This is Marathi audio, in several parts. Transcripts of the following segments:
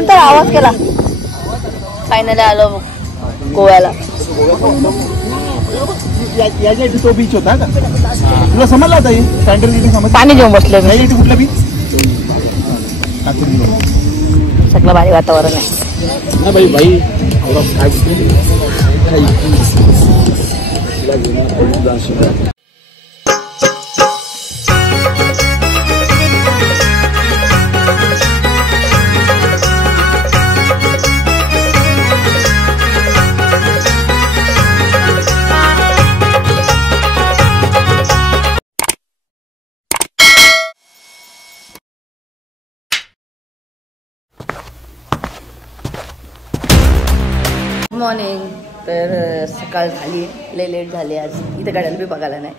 नंतर आवाज केला. फायनली आलो गोव्याला. तो बीच होता का तुला समजला होता? पाणी घेऊन बसले मी. कुठला बीच? सगळं भारी वातावरण आहे ना भाई. मॉर्निंग. तर सकाळ झाली, लय लेट झाली आज. इथं गाड्याला बी बघायला नाही,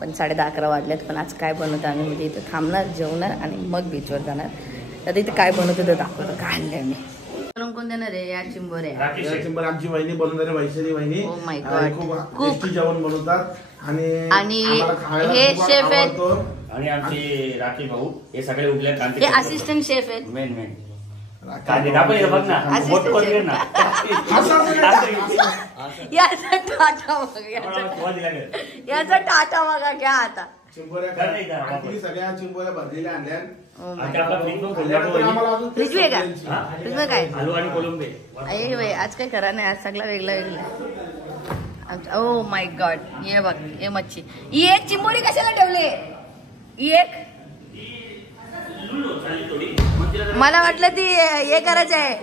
पण 10:30-11 वाजल्यात. पण आज काय बनवतं आम्ही म्हणजे इथं थांबणार, जेवणार आणि मग बीचवर जाणार. तर इथं काय बनवतं ते दाखवतं. काय आणलंय मी. कोण देणार आहे या चिंबोऱ्या? चिंबर आमची वहिनी बनवणारी वैशाली वहिनी. Oh my God. खूप जेवण बनवतात आणि हे शेफ आहेत आणि आमचे राखी भाऊ. हे सगळे उठले. हे असिस्टंट शेफ आहेत. मेन याचा टाटा बघा घ्या आता. सगळ्या चिंबोऱ्या भरलेल्या आणल्या. फ्रीज आहे का? फ्रीज मध्ये काय? आलू आणि कोलंबे. आज काय करा नाही, आज सगळं वेगळं वेगळं. Oh my God. ये बघ, हे मच्छी. ही एक चिंबोरी कशाला ठेवले? ही एक मला वाटलं ती हे करायचं आहे.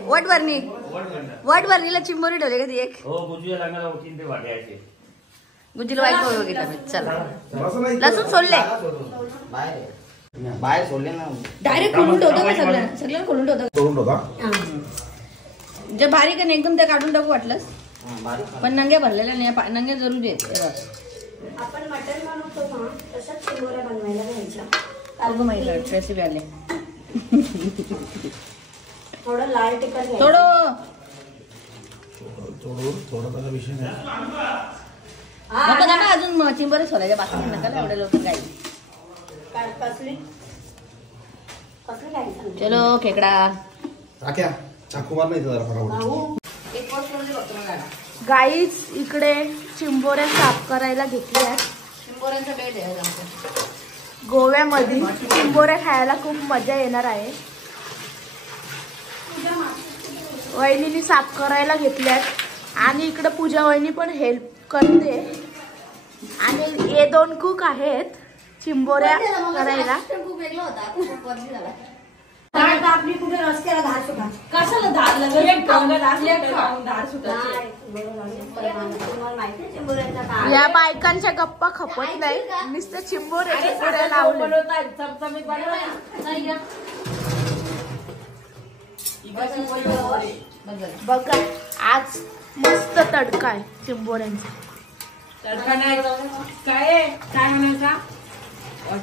वटवर्णीला चिंबोरी ठेवली का ती एक? गुजीला वाईट बघितलं मी. चला लसूण सोडले, बाहेर सोडले ना. डायरेक्ट खोलून ठेवतो का? सगळ्यांना खोलून ठेवतो. जे बारीक आहे एकदम ते काढून टाकू वाटलंस. पण नंग्या भरलेल्या नाही, नंग्या जरूर आहेत. आपण मटण बनवतो ना, तशाच चिंबोऱ्या बनवायला घ्यायच्या. अगं माहिती रेसिपी आले. थोडं लाल तिखट थोडं विषय नाही. अजून चिंबोरे सोलायच्या बाकी नका एवढ्या लोक. काही चलो खेकडा. गाईज इकडे चिंबोऱ्या साफ करायला घेतल्या. चिंबोऱ्यांचा बेट आहे. गोव्यामध्ये चिंबोऱ्या खायला खूप मजा येणार आहे. वहिनीने साफ करायला घेतल्यात आणि इकडे पूजा वहिनी पण हेल्प करते. आणि हे 2 कुक आहेत चिंबोऱ्या करायला. आपली कुठे रस्त्याला धार सुटा. कशाला या बायकांच्या गप्पा खपत नाही, नुसतं चिंबोऱ्याच्या पुढे लावलं. बघा आज मस्त तडका आहे चिंबोऱ्यांचा. तडका नाही काय म्हणायचा?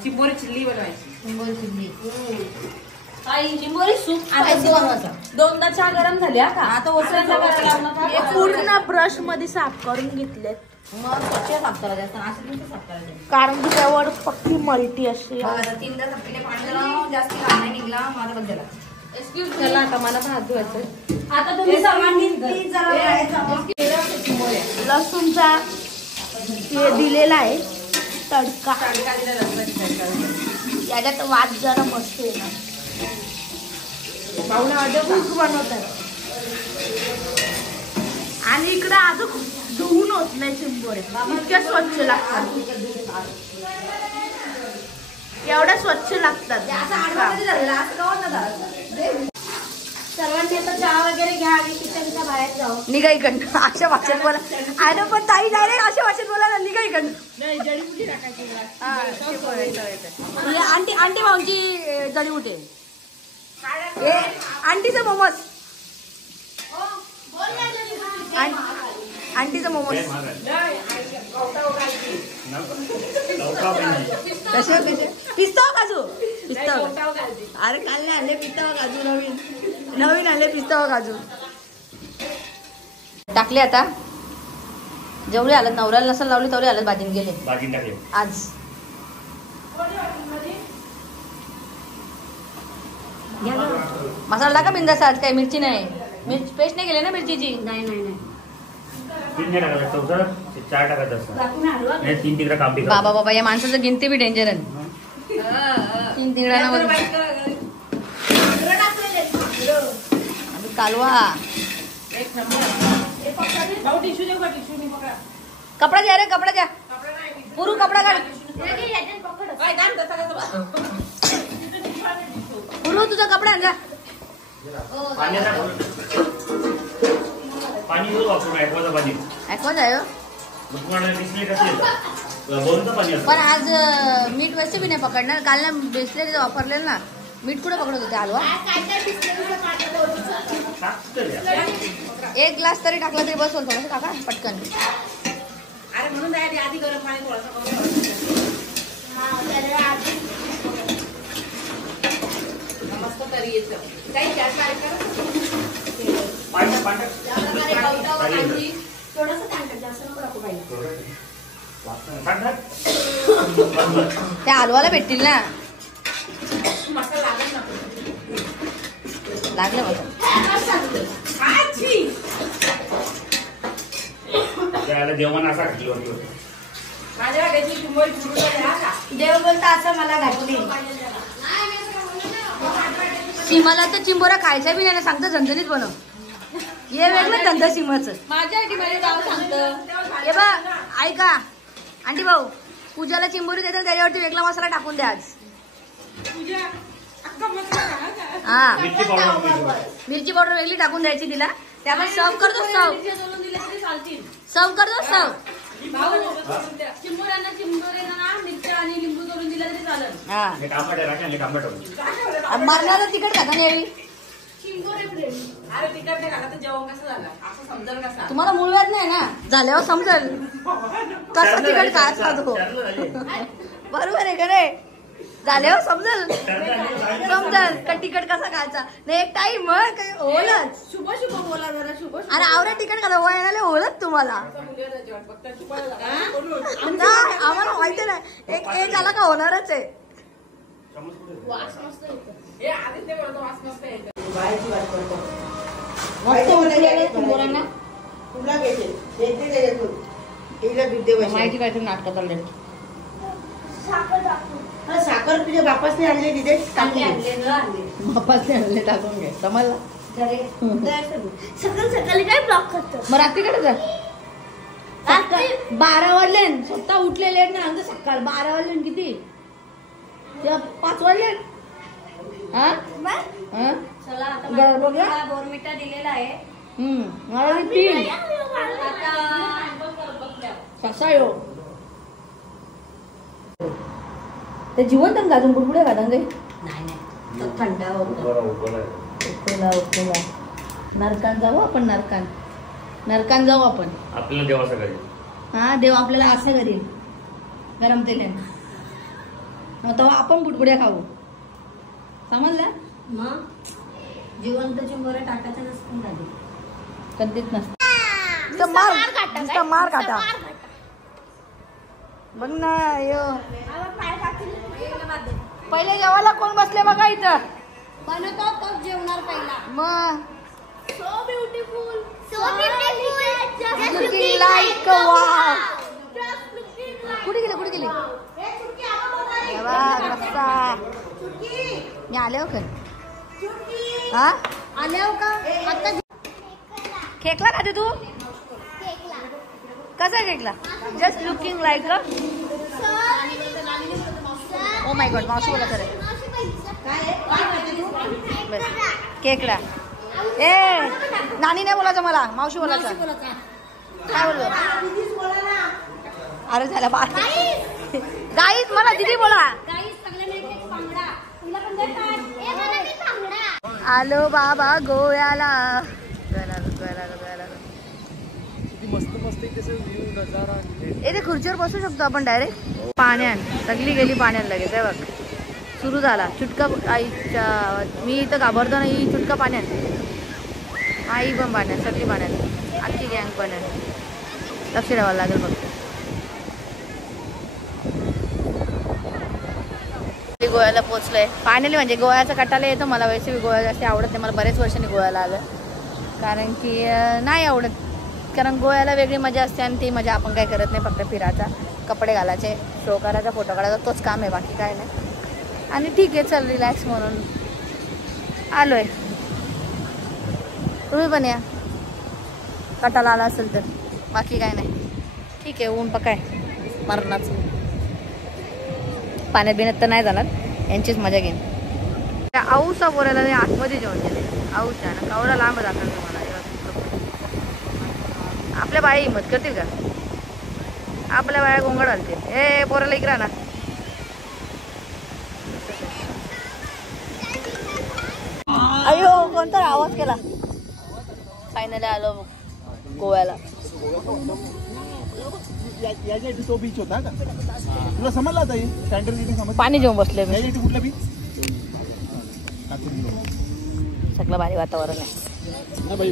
चिंबोरी चिल्ली बनवायची. चिंबोरी चिल्ली. चिंबोरी सूप बनवायचा. 2दा चहा गरम झाल्या का? आता हे पूर्ण ब्रश मध्ये साफ करून घेतलेत. मग स्वच्छ साफ करायचं. असं साफ करायचं कारण की त्यावर पक्की मल्टी असते. 3दा धपकीने पाणी जास्त पाणी निघला माझ्या बद्दल. चला आता मला पण हात धुवायचं. आता तुम्ही सर्वांनी लसूणचा हे दिलेला आहे तडका. याच्यात वाद जरा मस्त येणार. खूप बनवतात. आणि इकडे अजून धुवून होत नाही चिंबोरे. इतक्या स्वच्छ लागतात, एवढ्या स्वच्छ लागतात. सर्वांनी आता चहा वगैरे घ्या आणि किचनच्या बाहेर जाऊ. निघा इकडनं. अशा भाषेत बोला. अरे पण ताई डायरेक्ट अशा भाषेत बोला ना. निघा इकडनं. आंटी भाऊची जडीबुटी. आंटीचं मोमोज. आंटीचं मोमोज कसे पिस्ता काजू. पिस्ता अरे काल नाही आणले पिस्ता काजू. नवीन आणले पिस्ता काजू. टाकले आता. जेवढे आलं नवऱ्याला नसल लावली तेवढे आलं. भाजीन गेले आज. मसाला टाका बिंदास. आज काय मिरची नाही, मिरची पेस्ट नाही केली ना मिरचीची. नाही नाही नाही 3 नाही टाकायचं, चौथं 4 टाकायचं असतं. दाखवून हलवा नाही 3 तिकडे कापी कर. बाबा बाबा, या माणसाचं गिनती बी डेंजर आहे. 3 तिकड्यांना कालवा. कपडा घ्या रे, कपडा घ्या. पुरू कपडा काढ. पुरू तुझा कपडा घ्या. पाणी वापरून ॲक्वाचं पाणी. ऐकवत आहे तुम्हाला बिस्लेट असेल बोलतं पाणी असतं. पण आज मीठ वैसे बी नाही पकडणार. काल ना बिस्लेरी वापरलेलं ना, मीठ कुठे पकडत होते हलवा. एक ग्लास तरी टाकला तरी बसवल. थोडंसं टाका पटकन. अरे म्हणून आधी गरम पाणी थोडंसं मस्त तरी येतं. काही गॅस बारीक करा. थोडंसं टाकत जास्त नको टाकू पाहिजे. त्या हलवाला भेटतील ना. मसाला लागत ना. लागलं मसाला. त्याला जेवण असा घातली होती. माझ्या वाट्याची चिंबोरी फुटून जाते हा का? देव बोलता असं मला घातली. सीमाला तर चिंबोरा खायचा बी नाही ना. सांगतं झणझणीत बनव. हे वेगळं धंदा सीमाचं. माझ्या आठवड्यात जाऊ सांगतं. हे बा ऐका आंटी भाऊ, पूजाला चिंबोरी देतात त्याच्यावरती वेगळा मसाला टाकून द्या आज. हा मिरची पावडर मिरची पावडर वेगळी टाकून द्यायची तिला. त्यामुळे सर्व करतो. सर्व करतो. चिंबोऱ्यांना मिरच्या आणि लिंबू तोडून दिला तरी चालेल. हा टमाटर राखले टमाटर. मारणारा तिकट खाता नाही. अरे तिकट नाही घाला तर जेवण कसं झालं असं समजेल कसा. तुम्हाला मूळ व्याज नाही ना, झाल्यावर समजेल कसं तिकट खायचा तो. बरोबर आहे का रे. झाल्यावर समजेल का तिकट कसा खायचा. नाही एक टाईम काही ओळच. शुभ शुभ बोला जरा शुभ. अरे आवरा तिकट खाता वयाला ओळख तुम्हाला. आम्हाला माहिती नाही. एक एज आला का होणारच आहे. वास मस्त येतो. हे आधीच ते बोलतो वास मस्त येतो. मस्त उठलेलं चिंबोऱ्यांना. माहिती काहीतरी नाटक चालले. साखर तुझ्या बापासने आणले तिथे बापासने आणले टाकून घे. समजला. सकाळ सकाळी काय ब्लॉक करतो. मग रात्री कडे जा. 12 वाजले. स्वतः उठलेले ना. सकाळ 12 वाजले किती 5 वाजले. हा चला आता बघा बोर्मिटा दिलेला आहे. मला 3 कसा येऊ ते जिवंत गाजून बुडबुडे घालून काही नाही तो थंड उकला. नरकान जाऊ आपण. नरकान जाऊ आपण. आपल्याला देव असं करेल. हा देव आपल्याला असं करील गरम तेलाने. तेव्हा आपण बुडबुड्या खाऊ. समजलं. मग जिवंत चिंबोऱ्या टाकायचं नसतं कधी. कधीच नसतं. मार काटा बघ ना. पहिले जेवायला कोण बसले बघा इथं. बनवतो तो जेवणार पहिला. मग so beautiful. Looking like wow. कुठे गेले कसा मी आले हो का. हा आले हो का आता. केकला खाते तू. कसा केकला. Just looking like a. Oh my God. मावशी बोला खरं. केकला. ए नानी नाही बोलायचं मला. मावशी बोलायचं. काय बोललो. अरे झाला बार. गाईच मला दिदी बोला. आलो बाबा गोव्याला. ते खुर्चीवर बसू शकतो आपण डायरेक्ट. पाण्यात सगळी गेली पाण्यात लगेच. आहे बघ सुरू झाला चुटका. आईच्या मी इथं घाबरतो ना. ही चुटका पाण्यात. आई पण पाण्यात. सगळी पाण्यात. आखी गँग पाण्यात. लक्ष ठेवायला लागेल फक्त. गोव्याला पोहोचलोय फायनली. म्हणजे गोव्याचा कटाला येतो मला, वैसे गोवा जास्त आवडत नाही. मला बरेच वर्षांनी गोव्याला आलं, कारण की नाही आवडत. कारण गोव्याला वेगळी मजा असते आणि ती मजा आपण काय करत नाही. फक्त फिरायचा, कपडे घालायचे, शो करायचा, फोटो काढायचा, तोच काम आहे, बाकी काय नाही. आणि ठीक आहे, चल रिलॅक्स म्हणून आलोय. तुम्ही पण या कटाला आला असेल तर, बाकी काय नाही. ठीक आहे, ऊन पकाय मरणाचं. पाण्यात बिण्यात तर नाही जाणार, यांचीच मजा घेईन. त्या आऊसा बोरायला आतमध्ये जेवण गेले. आऊस आहे ना, कावडा लांब जातात मला. आपल्या बाया हिंमत करतील का? आपल्या बाया गोंगड घालतील. ए पोराला इकडे ना. अयो कोणता आवाज केला. फायनली आलो गोव्याला. तो बीच होता का तुला समजला आता? समज पाणी जेवून बसले मी. कुठला बीच? सगळं भारी वातावरण आहे. ना भाई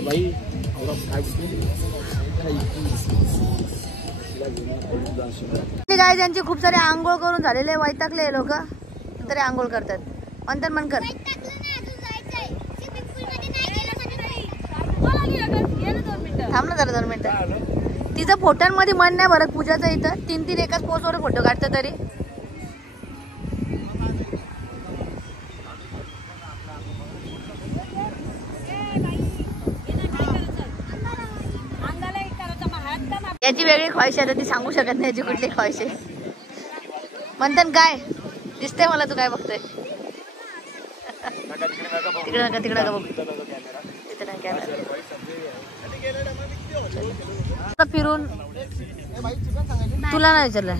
काय त्यांची खूप सारे आंघोळ करून झालेले, वैतागले लोक तरी आंघोळ करतात. म्हणतात मन कर. थांब ना जरा 2 मिनिटं. तिचं फोटोंमध्ये मन नाही भरत. पूजाचं इथं 3 एकाच पोजवर फोटो काढतं तरी. याची वेगळी ख्वाहिश आहे, ती सांगू शकत नाही याची कुठली ख्वाहिश आहे. म्हणतात काय दिसतंय मला, तू काय बघतोय? तिकडे नका, तिकडे नका बघ. तिथे नाही कॅमेरा. फिरून तुला नाही विचारलं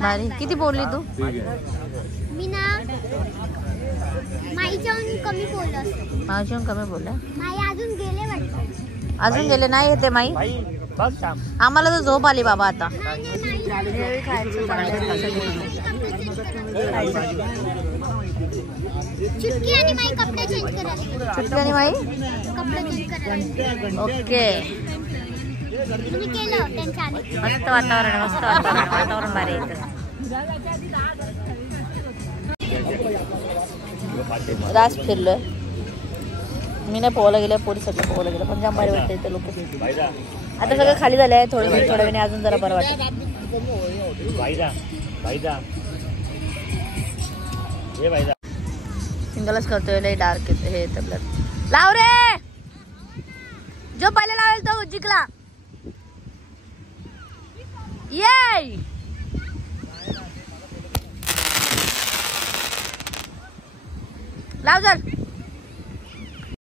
भारी किती बोलली तू? मी ना माईच्याहून कमी बोललो. माझ्याहून कमी बोलला? माई अजून गेले वाटतं. अजून गेले नाही येते माई. आम्हाला तर झोप आली बाबा आता. चुटकी आणि माई कपडे चेंज करायला. चुटकी आणि माई कपडे चेंज करायला. ओके. तुम्ही केलं त्यांच्या आधी. मस्त वातावरण आहे, मस्त वातावरण. वातावरण भारी आहे इथं. रास फिरलोय मी. नाही पोहायला गेलं, पोरी सगळं पोहायला गेलं, पण जाम भारी वाटतं इथं. लोक आता सगळं खाली झालं आहे. थोड्या वेळाने अजून जरा बरं वाटतं. सिंगलच करतोय, लय डार्क हे तबला. लाव रे, जो पहिले लावेल तो जिंकला. ये लाव जर.